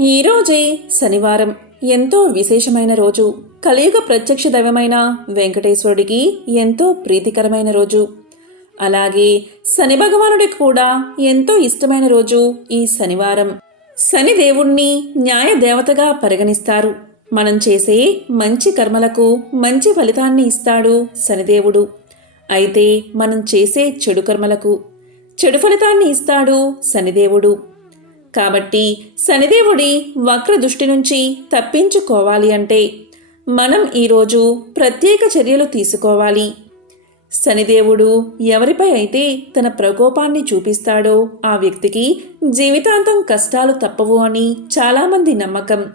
ఈరోజే శనివారం. ఎంతో విశేషమైన రోజు. కలియుగ ప్రత్యక్ష దైవమైన వెంకటేశ్వరుడికి ఎంతో ప్రీతికరమైన రోజు. అలాగే శని భగవానుడికి కూడా ఎంతో ఇష్టమైన రోజు ఈ శనివారం. శని దేవుణ్ణి న్యాయ దేవతగా పరిగణిస్తారు. మనం చేసే మంచి కర్మలకు మంచి ఫలితాన్ని ఇస్తాడు శనిదేవుడు అయితే మనం చేసే చెడు కర్మలకు చెడు ఫలితాన్ని ఇస్తాడు శనిదేవుడు కాబట్టి శనిదేవుడి వక్ర దృష్టి నుంచి తప్పించుకోవాలి అంటే మనం ఈరోజు ప్రత్యేక చర్యలు తీసుకోవాలి. శనిదేవుడు ఎవరిపై అయితే తన ప్రకోపాన్ని చూపిస్తాడో ఆ వ్యక్తికి జీవితాంతం కష్టాలు తప్పవు అని చాలామంది నమ్మకం.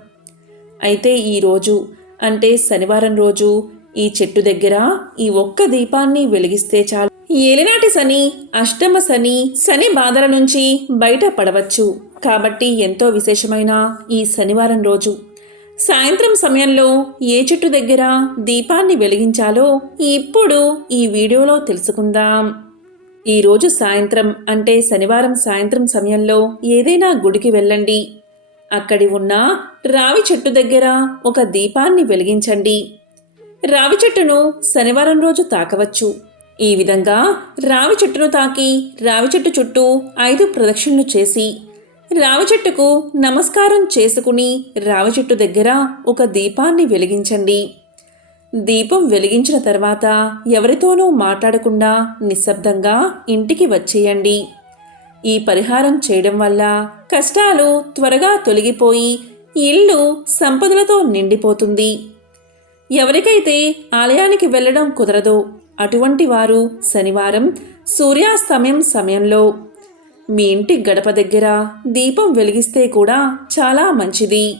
అయితే ఈరోజు అంటే శనివారం రోజు ఈ చెట్టు దగ్గర ఈ ఒక్క దీపాన్ని వెలిగిస్తే చాలు. ఏలినాటి శని అష్టమ శని శని బాధల నుంచి బయట పడవచ్చు కాబట్టి ఎంతో విశేషమైన ఈ శనివారం రోజు. సాయంత్రం సమయంలో ఏ చెట్టు దగ్గర దీపాన్ని వెలిగించాలో ఇప్పుడు ఈ వీడియోలో తెలుసుకుందాం. ఈరోజు సాయంత్రం అంటే శనివారం సాయంత్రం సమయంలో ఏదైనా గుడికి వెళ్ళండి. అక్కడి ఉన్న రావి చెట్టు దగ్గర ఒక దీపాన్ని వెలిగించండి. రావి చెట్టును శనివారం రోజు తాకవచ్చు. ఈ విధంగా రావి చెట్టును తాకి రావి చెట్టు చుట్టూ ఐదు ప్రదక్షిణలు చేసి రావి చెట్టుకు నమస్కారం చేసుకుని రావి చెట్టు దగ్గర ఒక దీపాన్ని వెలిగించండి. దీపం వెలిగించిన తర్వాత ఎవరితోనూ మాట్లాడకుండా నిశ్శబ్దంగా ఇంటికి వచ్చేయండి. ఈ పరిహారం చేయడం వల్ల కష్టాలు త్వరగా తొలగిపోయి ఇల్లు సంపదలతో నిండిపోతుంది. ఎవరికైతే ఆలయానికి వెళ్ళడం కుదరదో అటువంటి వారు శనివారం సూర్యాస్తమయం సమయంలో మీ ఇంటి గడప దగ్గర దీపం వెలిగిస్తే కూడా చాలా మంచిది.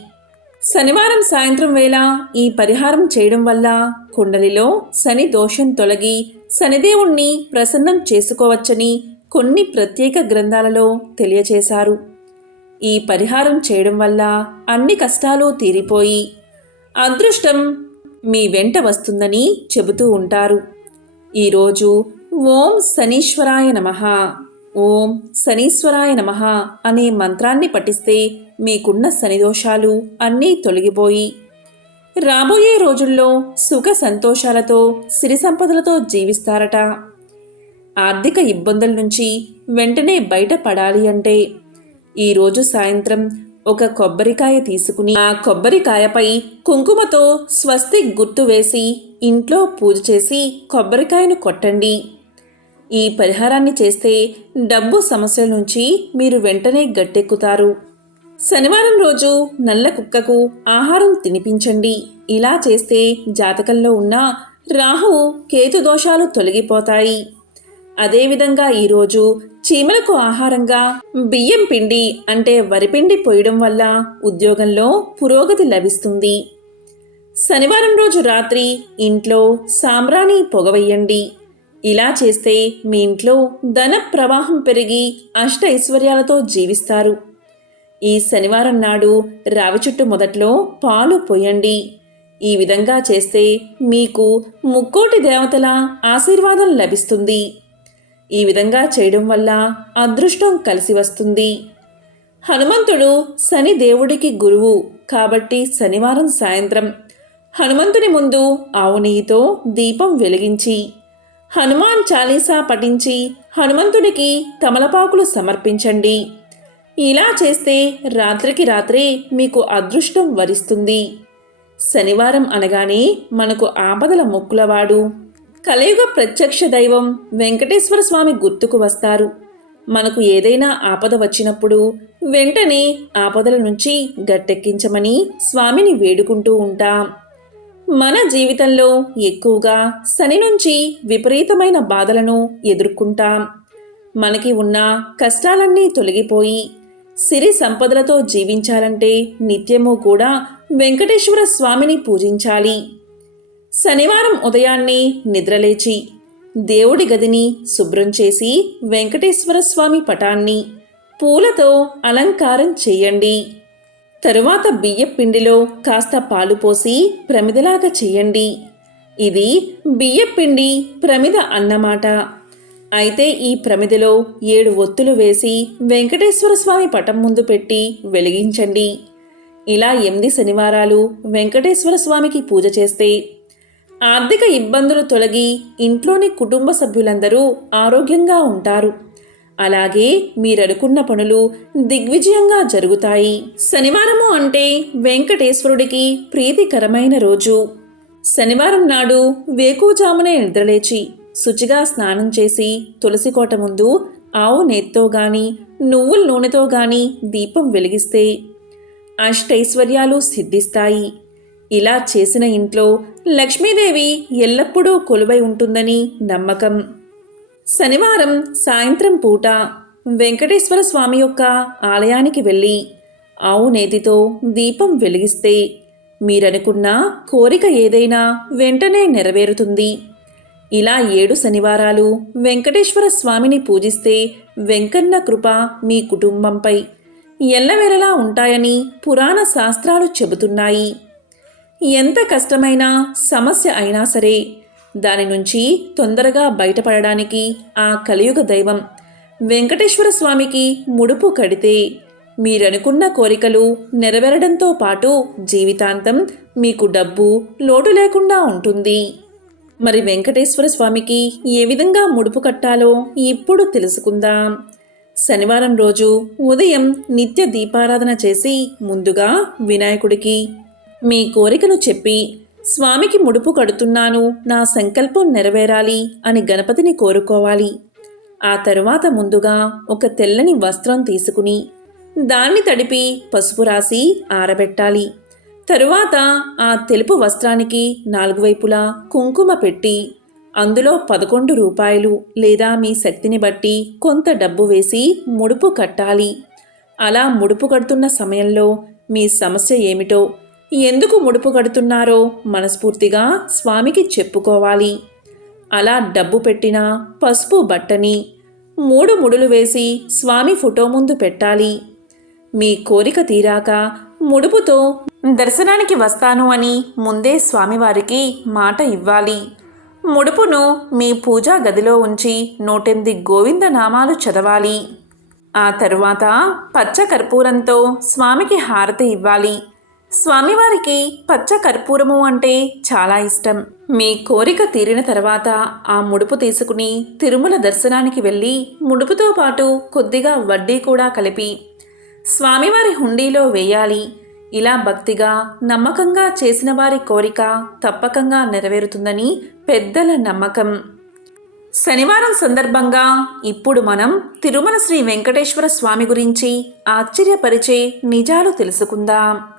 శనివారం సాయంత్రం వేళ ఈ పరిహారం చేయడం వల్ల కుండలిలో శని దోషం తొలగి శనిదేవుణ్ణి ప్రసన్నం చేసుకోవచ్చని కొన్ని ప్రత్యేక గ్రంథాలలో తెలియచేశారు. ఈ పరిహారం చేయడం వల్ల అన్ని కష్టాలు తీరిపోయి అదృష్టం మీ వెంట వస్తుందని చెబుతూ ఉంటారు. ఈరోజు ఓం శనీశ్వరాయ నమః. ఓం శనీశ్వరాయ నమః అనే మంత్రాన్ని పఠిస్తే మీకున్న శనిదోషాలు అన్నీ తొలగిపోయి. రాబోయే రోజుల్లో సుఖ సంతోషాలతో సిరి సంపదలతో జీవిస్తారట. ఆర్థిక ఇబ్బందుల నుంచి వెంటనే బయటపడాలి అంటే ఈరోజు సాయంత్రం ఒక కొబ్బరికాయ తీసుకుని ఆ కొబ్బరికాయపై కుంకుమతో స్వస్తి గుర్తు వేసి ఇంట్లో పూజ చేసి కొబ్బరికాయను కొట్టండి. ఈ పరిహారాన్ని చేస్తే డబ్బు సమస్యల నుంచి మీరు వెంటనే గట్టెక్కుతారు. శనివారం రోజు నల్ల కుక్కకు ఆహారం తినిపించండి. ఇలా చేస్తే జాతకంలో ఉన్న రాహు కేతు దోషాలు తొలగిపోతాయి. అదేవిధంగా ఈరోజు చీమలకు ఆహారంగా బియ్యం పిండి అంటే వరిపిండి పోయడం వల్ల ఉద్యోగంలో పురోగతి లభిస్తుంది. శనివారం రోజు రాత్రి ఇంట్లో సాంబ్రాణి పొగవేయండి ఇలా చేస్తే మీ ఇంట్లో ధన ప్రవాహం పెరిగి అష్ట ఐశ్వర్యాలతో జీవిస్తారు. ఈ శనివారం నాడు రావి చెట్టు మొదట్లో పాలు పోయండి. ఈ విధంగా చేస్తే మీకు ముక్కోటి దేవతల ఆశీర్వాదం లభిస్తుంది. ఈ విధంగా చేయడం వల్ల అదృష్టం కలిసి వస్తుంది. హనుమంతుడు శని దేవుడికి గురువు కాబట్టి శనివారం సాయంత్రం హనుమంతుని ముందు ఆవు నెయ్యితో దీపం వెలిగించి హనుమాన్ చాలీసా పఠించి హనుమంతుడికి తమలపాకులు సమర్పించండి. ఇలా చేస్తే రాత్రికి రాత్రే మీకు అదృష్టం వరిస్తుంది. శనివారం అనగానే మనకు ఆపదల మొక్కులవాడు. కలియుగ ప్రత్యక్ష దైవం వెంకటేశ్వర స్వామి గుర్తుకు వస్తారు. మనకు ఏదైనా ఆపద వచ్చినప్పుడు వెంటనే ఆపదల నుంచి గట్టెక్కించమని స్వామిని వేడుకుంటూ ఉంటాం. మన జీవితంలో ఎక్కువగా శని నుంచి విపరీతమైన బాధలను ఎదుర్కొంటాం. మనకి ఉన్న కష్టాలన్నీ తొలగిపోయి సిరి సంపదలతో జీవించాలంటే నిత్యము కూడా వెంకటేశ్వర స్వామిని పూజించాలి. శనివారం ఉదయాన్నే నిద్రలేచి దేవుడి గదిని శుభ్రం చేసి వెంకటేశ్వర స్వామి పటాన్ని పూలతో అలంకారం చేయండి. తరువాత బియ్య పిండిలో కాస్త పాలు పోసి ప్రమిదలాగా చేయండి. ఇది బియ్యపిండి ప్రమిద అన్నమాట. అయితే ఈ ప్రమిదలో ఏడు ఒత్తులు వేసి వెంకటేశ్వర స్వామి పటం ముందు పెట్టి వెలిగించండి. ఇలా ఎనిమిది శనివారాలు వెంకటేశ్వర స్వామికి పూజ చేస్తే ఆర్థిక ఇబ్బందులు తొలగి ఇంట్లోని కుటుంబ సభ్యులందరూ ఆరోగ్యంగా ఉంటారు. అలాగే మీరనుకున్న పనులు దిగ్విజయంగా జరుగుతాయి. శనివారము అంటే వెంకటేశ్వరుడికి ప్రీతికరమైన రోజు. శనివారం నాడు వేకుజామునే నిద్రలేచి శుచిగా స్నానం చేసి తులసి కోట ముందు ఆవు నేత్తో గాని నువ్వుల నూనెతో గాని దీపం వెలిగిస్తే అష్టైశ్వర్యాలు సిద్ధిస్తాయి. ఇలా చేసిన ఇంట్లో లక్ష్మీదేవి ఎల్లప్పుడూ కొలువై ఉంటుందని నమ్మకం. శనివారం సాయంత్రం పూట వెంకటేశ్వర స్వామి యొక్క ఆలయానికి వెళ్ళి ఆవు నేతితో దీపం వెలిగిస్తే మీరనుకున్న కోరిక ఏదైనా వెంటనే నెరవేరుతుంది. ఇలా ఏడు శనివారాలు వెంకటేశ్వర స్వామిని పూజిస్తే వెంకన్న కృప మీ కుటుంబంపై ఎల్లవేళలా ఉంటాయని పురాణ శాస్త్రాలు చెబుతున్నాయి. ఎంత కష్టమైన సమస్య అయినా సరే దాని నుంచి తొందరగా బయటపడడానికి ఆ కలియుగ దైవం వెంకటేశ్వర స్వామికి ముడుపు కడితే మీరనుకున్న కోరికలు నెరవేరడంతో పాటు జీవితాంతం మీకు డబ్బు లోటు లేకుండా ఉంటుంది. మరి వెంకటేశ్వర స్వామికి ఏ విధంగా ముడుపు కట్టాలో ఇప్పుడు తెలుసుకుందాం. శనివారం రోజు ఉదయం నిత్య దీపారాధన చేసి ముందుగా వినాయకుడికి మీ కోరికను చెప్పి స్వామికి ముడుపు కడుతున్నాను నా సంకల్పం నెరవేరాలి అని గణపతిని కోరుకోవాలి. ఆ తరువాత ముందుగా ఒక తెల్లని వస్త్రం తీసుకుని దాన్ని తడిపి పసుపు రాసి ఆరబెట్టాలి. తరువాత ఆ తెలుపు వస్త్రానికి నాలుగు వైపులా కుంకుమ పెట్టి అందులో పదకొండు రూపాయలు లేదా మీ శక్తిని బట్టి కొంత డబ్బు వేసి ముడుపు కట్టాలి. అలా ముడుపు కడుతున్న సమయంలో మీ సమస్య ఏమిటో ఎందుకు ముడుపు కడుతున్నారో మనస్ఫూర్తిగా స్వామికి చెప్పుకోవాలి. అలా డబ్బు పెట్టిన పసుపు బట్టని మూడు ముడులు వేసి స్వామి ఫోటో ముందు పెట్టాలి. మీ కోరిక తీరాక ముడుపుతో దర్శనానికి వస్తాను అని ముందే స్వామివారికి మాట ఇవ్వాలి. ముడుపును మీ పూజా గదిలో ఉంచి నూటెనిమిది గోవింద నామాలు చదవాలి. ఆ తరువాత పచ్చ కర్పూరంతో స్వామికి హారతి ఇవ్వాలి. స్వామివారికి పచ్చ కర్పూరము అంటే చాలా ఇష్టం. మీ కోరిక తీరిన తర్వాత ఆ ముడుపు తీసుకుని తిరుమల దర్శనానికి వెళ్ళి ముడుపుతో పాటు కొద్దిగా వడ్డీ కూడా కలిపి స్వామివారి హుండీలో వేయాలి. ఇలా భక్తిగా నమ్మకంగా చేసిన వారి కోరిక తప్పకంగా నెరవేరుతుందని పెద్దల నమ్మకం. శనివారం సందర్భంగా ఇప్పుడు మనం తిరుమల శ్రీ వెంకటేశ్వర స్వామి గురించి ఆశ్చర్యపరిచే నిజాలు తెలుసుకుందాం.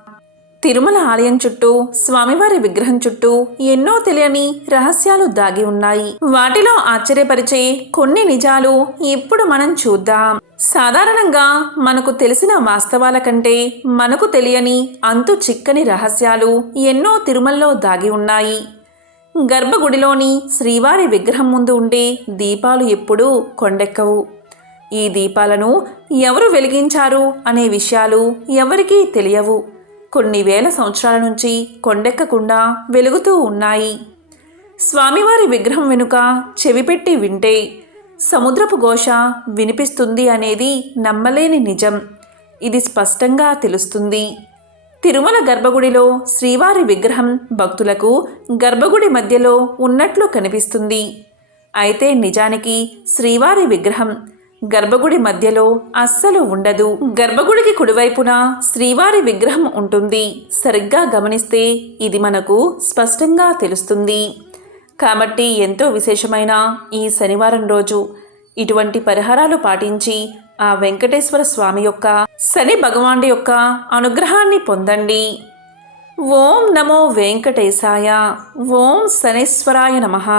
తిరుమల ఆలయం చుట్టూ స్వామివారి విగ్రహం చుట్టూ ఎన్నో తెలియని రహస్యాలు దాగి ఉన్నాయి. వాటిలో ఆశ్చర్యపరిచే కొన్ని నిజాలు ఇప్పుడు మనం చూద్దాం. సాధారణంగా మనకు తెలిసిన వాస్తవాల కంటే మనకు తెలియని అంతు చిక్కని రహస్యాలు ఎన్నో తిరుమలలో దాగి ఉన్నాయి. గర్భగుడిలోని శ్రీవారి విగ్రహం ముందు ఉండే దీపాలు ఎప్పుడూ కొండెక్కవు. ఈ దీపాలను ఎవరు వెలిగించారు అనే విషయాలు ఎవరికీ తెలియవు. కొన్ని వేల సంవత్సరాల నుంచి కొండెక్కకుండా వెలుగుతూ ఉన్నాయి. స్వామివారి విగ్రహం వెనుక చెవిపెట్టి వింటే సముద్రపు ఘోష వినిపిస్తుంది అనేది నమ్మలేని నిజం. ఇది స్పష్టంగా తెలుస్తుంది. తిరుమల గర్భగుడిలో శ్రీవారి విగ్రహం భక్తులకు గర్భగుడి మధ్యలో ఉన్నట్లు కనిపిస్తుంది. అయితే నిజానికి శ్రీవారి విగ్రహం గర్భగుడి మధ్యలో అస్సలు ఉండదు. గర్భగుడికి కుడివైపున శ్రీవారి విగ్రహం ఉంటుంది. సరిగ్గా గమనిస్తే ఇది మనకు స్పష్టంగా తెలుస్తుంది. కాబట్టి ఎంతో విశేషమైన ఈ శనివారం రోజు ఇటువంటి పరిహారాలు పాటించి ఆ వెంకటేశ్వర స్వామి యొక్క శని భగవానుడి యొక్క అనుగ్రహాన్ని పొందండి. ఓం నమో వెంకటేశాయ. ఓం శనేశ్వరాయ నమః.